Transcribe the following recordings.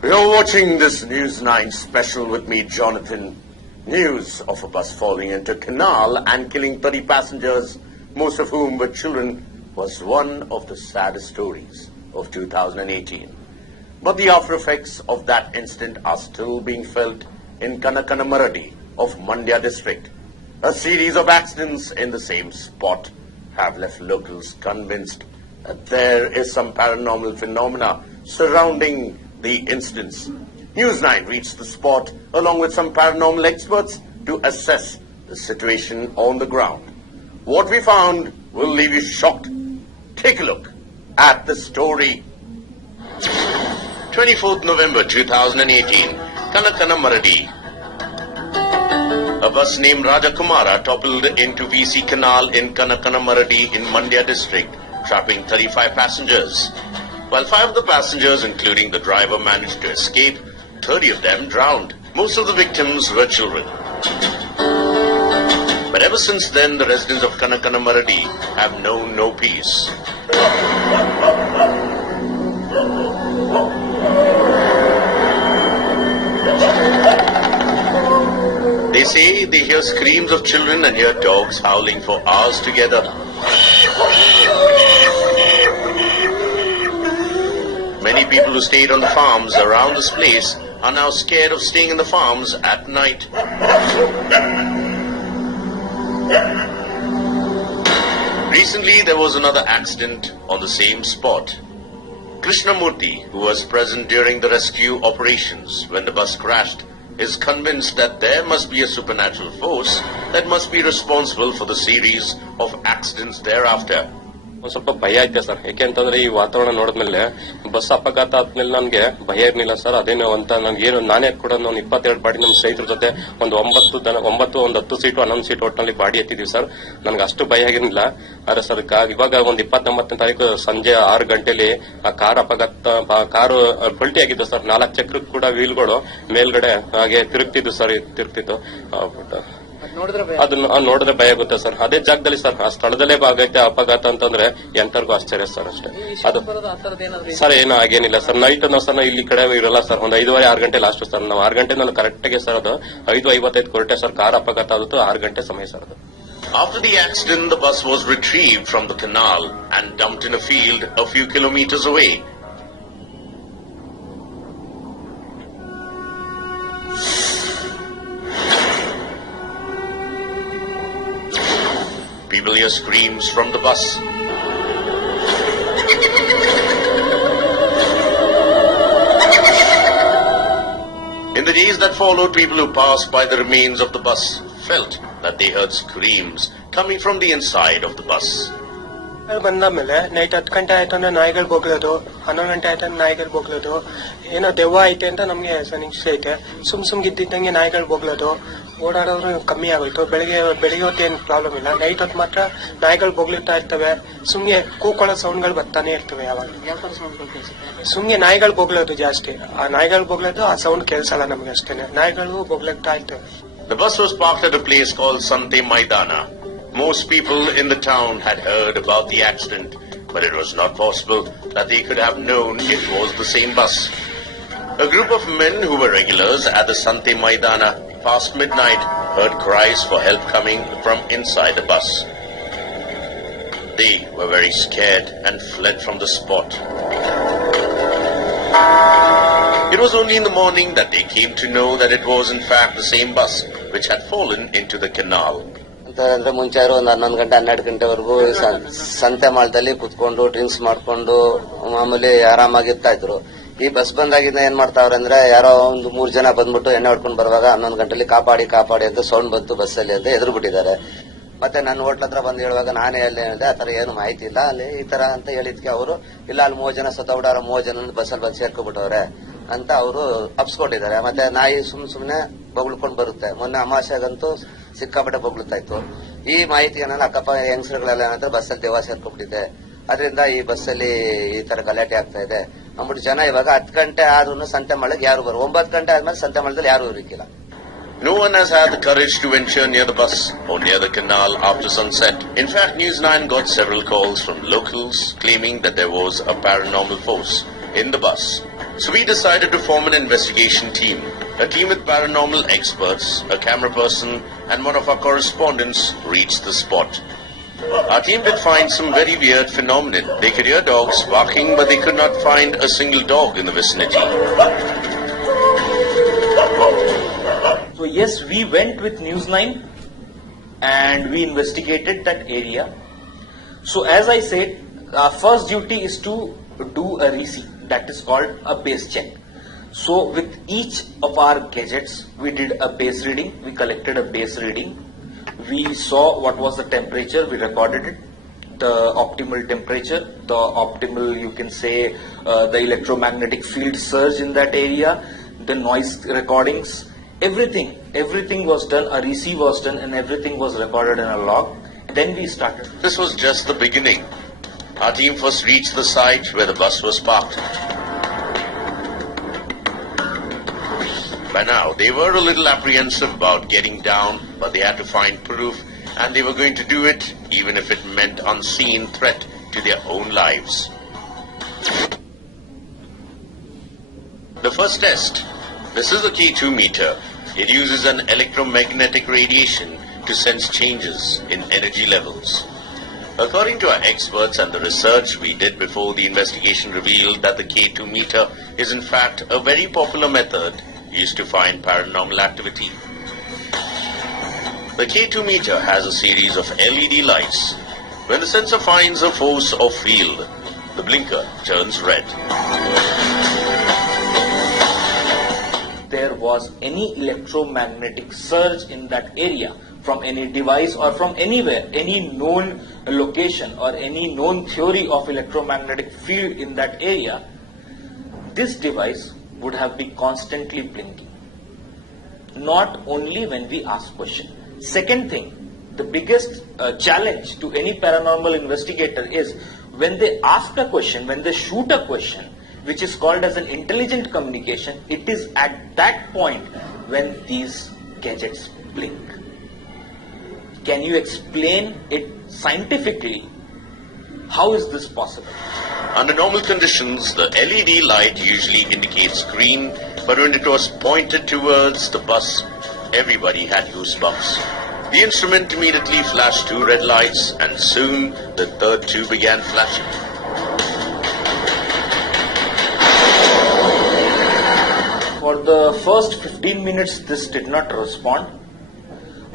You're watching this News 9 special with me, Jonathan. News of a bus falling into a canal and killing 30 passengers, most of whom were children, was one of the saddest stories of 2018. But the after effects of that incident are still being felt in Kanakanamaradi of Mandya district. A series of accidents in the same spot have left locals convinced that there is some paranormal phenomena surrounding the incidents. News 9 reached the spot along with some paranormal experts to assess the situation on the ground. What we found will leave you shocked. Take a look at the story. 24th November 2018, Kanakanamaradi. A bus named Rajakumara toppled into VC Canal in Kanakanamaradi in Mandya district, trapping 35 passengers. While 5 of the passengers, including the driver, managed to escape, 30 of them drowned. Most of the victims were children. But ever since then, the residents of Kanakanamaradi have known no peace. They say they hear screams of children and hear dogs howling for hours together. Many people who stayed on the farms around this place are now scared of staying in the farms at night. Recently, there was another accident on the same spot. Krishnamurthy, who was present during the rescue operations when the bus crashed, is convinced that there must be a supernatural force that must be responsible for the series of accidents thereafter. ಒಂದು ಸ್ವಲ್ಪ ಭಯ ಐತೆ sir. ಯಾಕೆಂತಂದ್ರೆ ಈ ವಾತಾವರಣ ನೋಡಿದ್ಮೇಲೆ bus ಅಪಘಾತ ಆದ್ಮೇಲೆ ನನ್ಗೆ ಭಯ ಇರ್ಲಿಲ್ಲ ಸರ್. ಅದೇನು ಅಂತ ನನ್ಗೇನು ನಾನೇ ಕೂಡ ಒಂದು 22 ಬಾಡಿ ನಮ್ಮ ಸ್ನೇಹಿತರ ಜೊತೆ ಒಂದು 10 ಸೀಟು 11 ಸೀಟ್ ಒಟ್ಟಿನಲ್ಲಿ ಬಾಡಿ ಎತ್ತಿದೀವಿ ಸರ್. ನನ್ಗೆ ಅಷ್ಟು ಭಯ ಆಗಿರ್ಲಿಲ್ಲ. ಆದ್ರೆ ಸರ್ ಇವಾಗ ಒಂದು 29ನೇ ತಾರೀಕು ಸಂಜೆ 6 ಗಂಟೆಲಿ ಆ ಕಾರು ಪಲ್ಟಿ ಆಗಿದ್ದು ಸರ್. 4 ಚಕ್ರಕ್ಕೆ ಕೂಡ ವೀಲ್ಗಳು ಮೇಲ್ಗಡೆ ಹಾಗೆ ತಿರುಗ್ತಿದ್ದು ಸರ್. ಅದನ್ನ ನೋಡಿದ್ರೆ ಭಯ ಆಗುತ್ತೆ ಸರ್. ಅದೇ ಜಾಗದಲ್ಲಿ ಸರ್, ಆ ಸ್ಥಳದಲ್ಲೇ ಆಗೈತೆ ಅಪಘಾತ ಅಂತಂದ್ರೆ ಎಂತರ್ಗೂ ಆಶ್ಚರ್ಯ ಸರ್. ಅಷ್ಟೇ ಅದು ಸರ್. ಏನು ಆಗೇನಿಲ್ಲ ಸರ್. ನೈಟ್ ನಾವು ಇಲ್ಲಿ ಕಡೆ ಇರಲ್ಲ ಸರ್. ಒಂದು 5:30-6 ಗಂಟೆ ಲಾಸ್ಟ್ ಸರ್. ನಾವು 6 ಗಂಟೆ ನಾನು ಕರೆಕ್ಟಾಗಿ ಸರ್ ಅದು 5:55 ಕೊರಟೆ ಸರ್. ಕಾರ್ ಅಪಘಾತ ಆಗುತ್ತೆ 6 ಗಂಟೆ ಸಮಯ ಸರ್ ಅದು. After the accident, the bus was retrieved from the canal and dumped in a field a few kilometers away. People hear screams from the bus. In the days that followed, people who passed by the remains of the bus felt that they heard screams coming from the inside of the bus. ಬಂದಾದ್ಮೇಲೆ night 10 ಗಂಟೆ ಆಯ್ತು ಅಂದ್ರೆ ನಾಯಿಗಳು ಬೊಗ್ಳೋದು, 11 ಗಂಟೆ ಆಯ್ತು ಅಂದ್ರೆ ನಾಯಿಗಳು ಬೊಗ್ಳೋದು, ಏನೋ ದೆವ್ವ ಐತೆ ಅಂತ ನಮ್ಗೆ ನಿಶ್ಚಯ ಐತೆ. ಸುಮ್ ಇದ್ದಿದ್ದಂಗೆ ನಾಯಿಗಳು ಬೊಗ್ಳೋದು, ಓಡಾಡೋರು ಕಮ್ಮಿ ಆಗೋಯ್ತು. ಬೆಳಿಗ್ಗೆ ಹೊತ್ತು ಏನ್ ಪ್ರಾಬ್ಲಮ್ ಇಲ್ಲ. ನೈಟ್ ಹೊತ್ತು ಮಾತ್ರ ನಾಯಿಗಳು ಬೊಗ್ಳುತ್ತಾ ಇರ್ತವೆ. ಸುಮ್ಗೆ ಕೂಕೊಳ್ಳೋ ಸೌಂಡ್ಗಳು ಬರ್ತಾನೆ ಇರ್ತವೆ. ಯಾವಾಗ ಸುಮ್ಗೆ ನಾಯಿಗಳು ಬೊಗ್ಳೋದು ಜಾಸ್ತಿ. ಆ ನಾಯಿಗಳು ಬೊಗ್ಳೋದು, ಆ ಸೌಂಡ್ ಕೇಳಿಸಲ್ಲ ನಮ್ಗೆ ಅಷ್ಟೇನೆ. ನಾಯಿಗಳು ಬೊಗ್ಳುತ್ತಾ ಇರ್ತವೆ. The bus was parked at a place called Sante Maidana. Most people in the town had heard about the accident, but it was not possible that they could have known it was the same bus. A group of men who were regulars at the Sante Maidana past midnight heard cries for help coming from inside the bus. They were very scared and fled from the spot. It was only in the morning that they came to know that it was in fact the same bus which had fallen into the canal. ಅಂದ್ರೆ ಮುಂಚೆ ಒಂದು 11 ಗಂಟೆ 12 ಗಂಟೆವರೆಗೂ ಸಂತೆ ಮಾಳದಲ್ಲಿ ಕುತ್ಕೊಂಡು drinks ಮಾಡ್ಕೊಂಡು ಮಾಮೂಲಿ ಆರಾಮಾಗಿರ್ತಾ ಇದ್ರು. ಈ ಬಸ್ ಬಂದಾಗಿಂದ ಏನ್ ಮಾಡ್ತಾವ್ರೆ ಅಂದ್ರೆ, ಯಾರೋ ಒಂದು 3 ಜನ ಬಂದ್ಬಿಟ್ಟು ಎಣ್ಣೆ ಹೊಡ್ಕೊಂಡು ಬರುವಾಗ 11 ಗಂಟೆಲಿ ಕಾಪಾಡಿ ಅಂತ ಸೌಂಡ್ ಬಂತು ಬಸ್ಸಲ್ಲಿ ಅಂತ ಎದುರು ಬಿಟ್ಟಿದ್ದಾರೆ. ಮತ್ತೆ ನನ್ನ ಹೋಟ್ಲ ಹತ್ರ ಬಂದು ಹೇಳುವಾಗ ನಾನೇ ಅಲ್ಲಿ ಹೇಳಿದೆ, ಆತರ ಏನು ಮಾಹಿತಿ ಇಲ್ಲ ಅಲ್ಲಿ ಈ ತರ ಅಂತ ಹೇಳಿದ್ಕೆ ಅವರು, ಇಲ್ಲ ಅಲ್ಲಿ 3 ಜನ ಸತ್ತೋಗ್ಬಿಟ್ಟಾರ, 3 ಜನ ಬಸ್ಸಲ್ಲಿ ಬಂದು ಸೇರ್ಕೊಬಿಟ್ಟವ್ರೆ ಅಂತ ಅವರು ಅಪ್ಸ್ಕೊಟ್ಟಿದ್ದಾರೆ. ಮತ್ತೆ ನಾಯಿ ಸುಮ್ನೆ ಬೊಗಳ್ಕೊಂಡು ಬರುತ್ತೆ. ಮೊನ್ನೆ ಅಮಾವಾಸ್ಯೆಗಂತೂ ಸಿಕ್ಕಾಪಟ್ಟೆ ಬೊಗಳುತ್ತಾ ಇತ್ತು. ಈ ಮಾಹಿತಿಗೆ ನಾನು ಅಕ್ಕಪ್ಪ ಹೆಂಗಸರುಗಳೆಲ್ಲ ಏನಂದ್ರೆ ಬಸ್ಸಲ್ಲಿ ದೇವ ಸೇರ್ಕೊಂಡ್ಬಿಟ್ಟಿದೆ, ಅದರಿಂದ ಈ ಬಸ್ಸಲ್ಲಿ ಈ ತರ ಗಲಾಟೆ ಆಗ್ತಾ ಇದೆ ಅಂದ್ಬಿಟ್ಟು ಜನ ಇವಾಗ 10 ಗಂಟೆ ಆದ್ರೂ ಸಂತೆ ಮಾಡಕ್ಕೆ ಯಾರು 9 ಗಂಟೆ ಆದ್ಮೇಲೆ ಸಂತೆ ಮಾಡದಲ್ಲಿ ಯಾರು ಇರಕ್ಕಿಲ್ಲ. No one has had the courage to venture near the bus or near the canal after sunset. In fact, News 9 got several calls from locals claiming that there was a paranormal force in the bus. So we decided to form an investigation team. A team with paranormal experts, a camera person, and one of our correspondents reached the spot. Our team did find some very weird phenomenon. They could hear dogs barking, but they could not find a single dog in the vicinity. So yes, we went with News 9 and we investigated that area. So as I said, our first duty is to do a RISI, that is called a base check. So with each of our gadgets, we did a base reading, we collected a base reading, we saw what was the temperature, we recorded it, the optimal temperature, the optimal, you can say, the electromagnetic field surge in that area, the noise recordings, everything was done, a RISI was done, and everything was recorded in a log. Then we started. This was just the beginning. Our team first reached the site where the bus was parked. By now, they were a little apprehensive about getting down, but they had to find proof, and they were going to do it even if it meant unseen threat to their own lives. The first test. This is the K2 meter. It uses an electromagnetic radiation to sense changes in energy levels. According to our experts and the research we did before the investigation revealed that the K2 meter is in fact a very popular method used to find paranormal activity. The K2 meter has a series of LED lights. When the sensor finds a force or field, the blinker turns red. There was any electromagnetic surge in that area from any device or from anywhere, any known location or any known theory of electromagnetic field in that area, this device would have been constantly blinking. Not only when we ask question. Second thing, the biggest challenge to any paranormal investigator is when they ask a question, when they shoot a question, which is called as an intelligent communication, it is at that point when these gadgets blink. Can you explain it scientifically? How is this possible? Under normal conditions, the LED light usually indicates green, but when it was pointed towards the bus, everybody had goosebumps. The instrument immediately flashed 2 red lights, and soon the third 2 began flashing. For the first 15 minutes, this did not respond.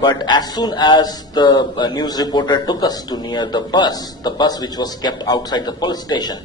But as soon as the news reporter took us to near the bus which was kept outside the police station,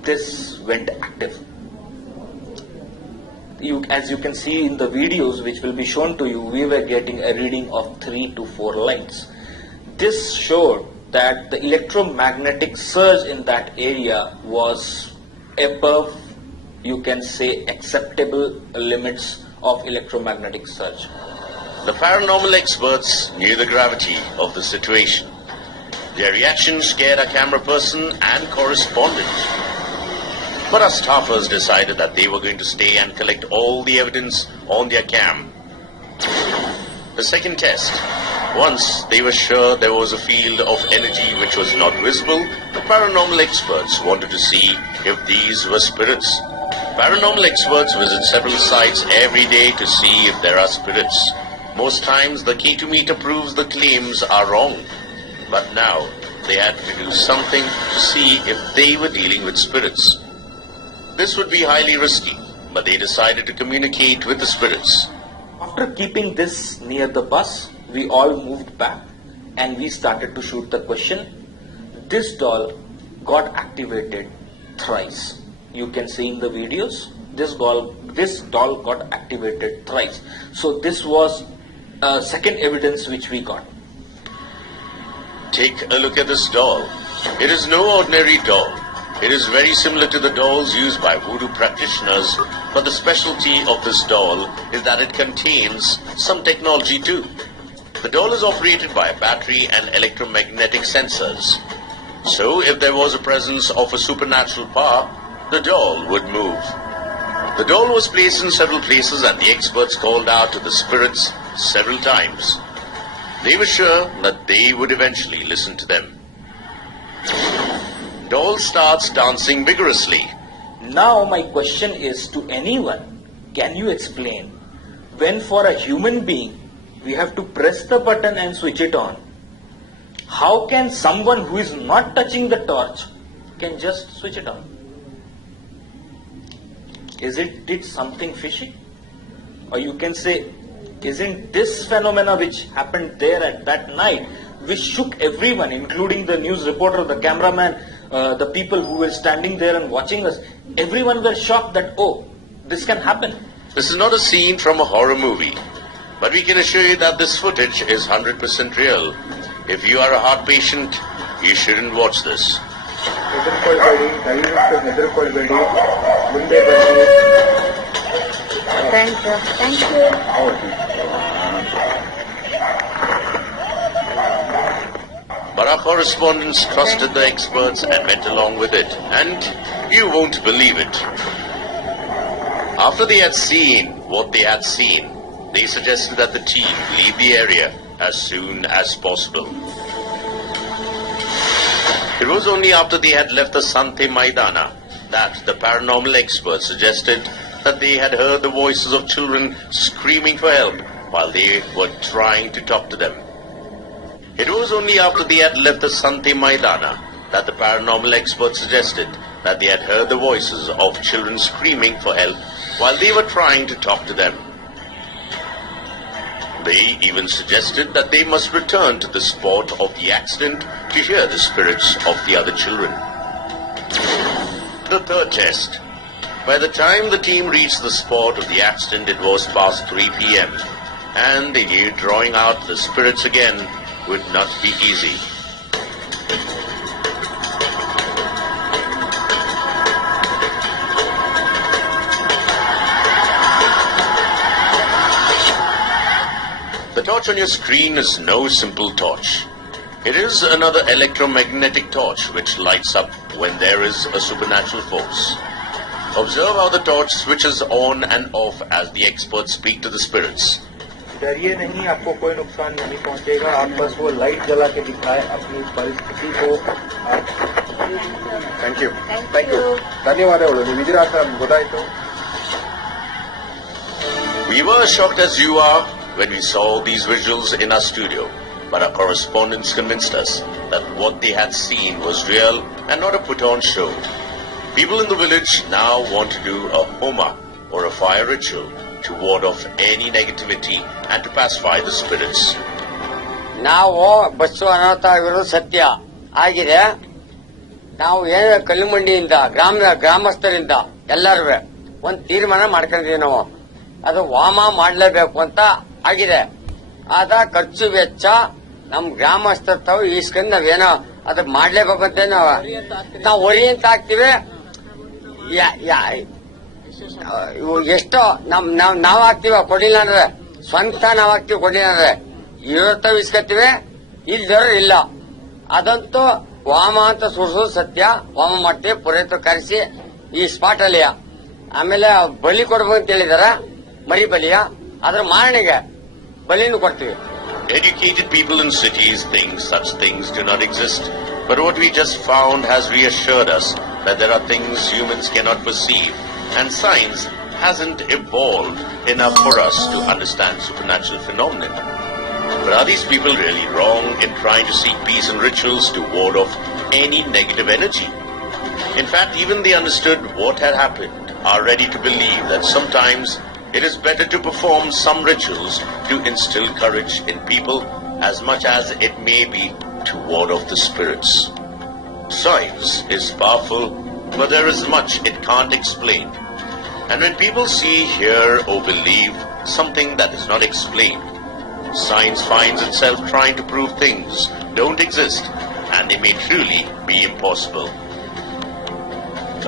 this went active. As you can see in the videos which will be shown to you, we were getting a reading of 3 to 4 lights. This showed that the electromagnetic surge in that area was above, you can say, acceptable limits of electromagnetic surge. The paranormal experts knew the gravity of the situation. Their reaction scared our camera person and correspondent. But our staffers decided that they were going to stay and collect all the evidence on their cam. The second test. Once they were sure there was a field of energy which was not visible, the paranormal experts wanted to see if these were spirits. Paranormal experts visit several sites every day to see if there are spirits. Most times the K2 meter proves the claims are wrong. But now they had to do something to see if they were dealing with spirits. This would be highly risky, but they decided to communicate with the spirits. After keeping this near the bus, we all moved back and we started to shoot the question. This doll got activated thrice. You can see in the videos, this doll got activated thrice. So this was second evidence which we got. Take a look at this doll. It is no ordinary doll. It is very similar to the dolls used by voodoo practitioners, but the specialty of this doll is that it contains some technology too. The doll is operated by a battery and electromagnetic sensors. So if there was a presence of a supernatural power, the doll would move. The doll was placed in several places and the experts called out to the spirits several times. They were sure that they would eventually listen to them. Doll starts dancing vigorously. Now my question is to anyone, can you explain when for a human being we have to press the button and switch it on, how can someone who is not touching the torch can just switch it on? Is it something fishy? Or you can say, isn't this phenomena which happened there at that night, which shook everyone, including the news reporter, the cameraman, the people who were standing there and watching us, everyone were shocked that, oh, this can happen. This is not a scene from a horror movie, but we can assure you that this footage is 100% real. If you are a heart patient, you shouldn't watch this. ಹೆದರ್ಕೊಳ್ಬೇಡಿ, ದಯವಿಟ್ಟು ಹೆದರ್ಕೊಳ್ಬೇಡಿ, ಮುಂದೆ ಬನ್ನಿ. Thank you. But our correspondents trusted the experts and went along with it. And you won't believe it. After they had seen what they had seen, they suggested that the team leave the area as soon as possible. It was only after they had left the Sante Maidana that the paranormal experts suggested that they had heard the voices of children screaming for help while they were trying to talk to them. It was only after they had left the Sante Maidana that the paranormal experts suggested that they had heard the voices of children screaming for help while they were trying to talk to them. They even suggested that they must return to the spot of the accident to hear the spirits of the other children. The third test. By the time the team reached the spot of the accident, it was past 3 p.m. and they knew drawing out the spirits again would not be easy. The torch on your screen is no simple torch. It is another electromagnetic torch which lights up when there is a supernatural force. Observe how the torch switches on and off as the experts speak to the spirits. डरिए नहीं, आपको कोई नुकसान नहीं पहुंचेगा. आप बस वो लाइट जला के दिखाए अपनी परिस्थिति को. Thank you. ಧನ್ಯವಾದಗಳು. ನೀವು ಇದೀರಾ ಅಂತ ನಮ್ಗೆ ಗೊತ್ತಾಯ್ತು. We were as shocked as you are when we saw these visuals in our studio, but our correspondents convinced us that what they had seen was real and not a put-on show. People in the village now want to do a homa or a fire ritual to ward off any negativity and to pacify the spirits. ನಾವು bus ಅನಾಹುತ ಆಗಿರೋದು ಸತ್ಯ ಆಗಿದೆ. ನಾವು ಏನು ಕಲ್ಲುಮಂಡಿಯಿಂದ ಗ್ರಾಮಸ್ಥರಿಂದ ಎಲ್ಲರೂ ಒಂದು ತೀರ್ಮಾನ ಮಾಡ್ಕೊಂಡಿದೀವಿ. ನಾವು ಅದು ವಾಮ ಮಾಡಲೇಬೇಕು ಅಂತ ಆಗಿದೆ. ಆದ ಖರ್ಚು ವೆಚ್ಚ ನಮ್ ಗ್ರಾಮಸ್ಥರ ತಾವು ಈಸ್ಕೊಂಡು ನಾವೇನೋ ಅದು ಮಾಡ್ಲೇಬೇಕು ಅಂತ ನಾವು ಒರಿ ಅಂತ ಹಾಕ್ತಿವಿ. ಎಷ್ಟೋ ನಾವ್ ಹಾಕ್ತಿವ ಕೊಡ್ಲಿಲ್ಲ ಅಂದ್ರೆ ಸ್ವಂತ ನಾವ್ ಹಾಕ್ತಿವಿ. ಕೊಡ್ಲಿಲ್ಲ ಅಂದ್ರೆ ಇರುತ್ತವ ಇಸ್ಕತ್ತೀವಿ, ಇಲ್ದವ್ರು ಇಲ್ಲ. ಅದಂತೂ ವಾಮ ಅಂತ ಸುಡ್ಸೋದು ಸತ್ಯ. ವಾಮ ಮಾಡ್ತೀವಿ, ಪುರೋಹಿತರು ಕರೆಸಿ ಈ ಸ್ಪಾಟ್ ಅಲ್ಲಿ. ಆಮೇಲೆ ಬಲಿ ಕೊಡ್ಬೇಕು ಅಂತ ಹೇಳಿದಾರ, ಮರಿ ಬಲಿಯ ಅದ್ರ ಮಾರಣಿಗೆ ಬಲಿನೂ ಕೊಡ್ತೀವಿ. Educated people in cities think such things do not exist. But what we just found has reassured us that there are things humans cannot perceive, and science hasn't evolved enough for us to understand supernatural phenomena. But are these people really wrong in trying to seek peace and rituals to ward off any negative energy? In fact, even they understood what had happened, are ready to believe that sometimes it is better to perform some rituals to instill courage in people as much as it may be to ward off the spirits. Science is powerful, but there is much it can't explain. And when people see, hear, or believe something that is not explained, science finds itself trying to prove things don't exist, and they may truly be impossible.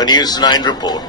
A News 9 report.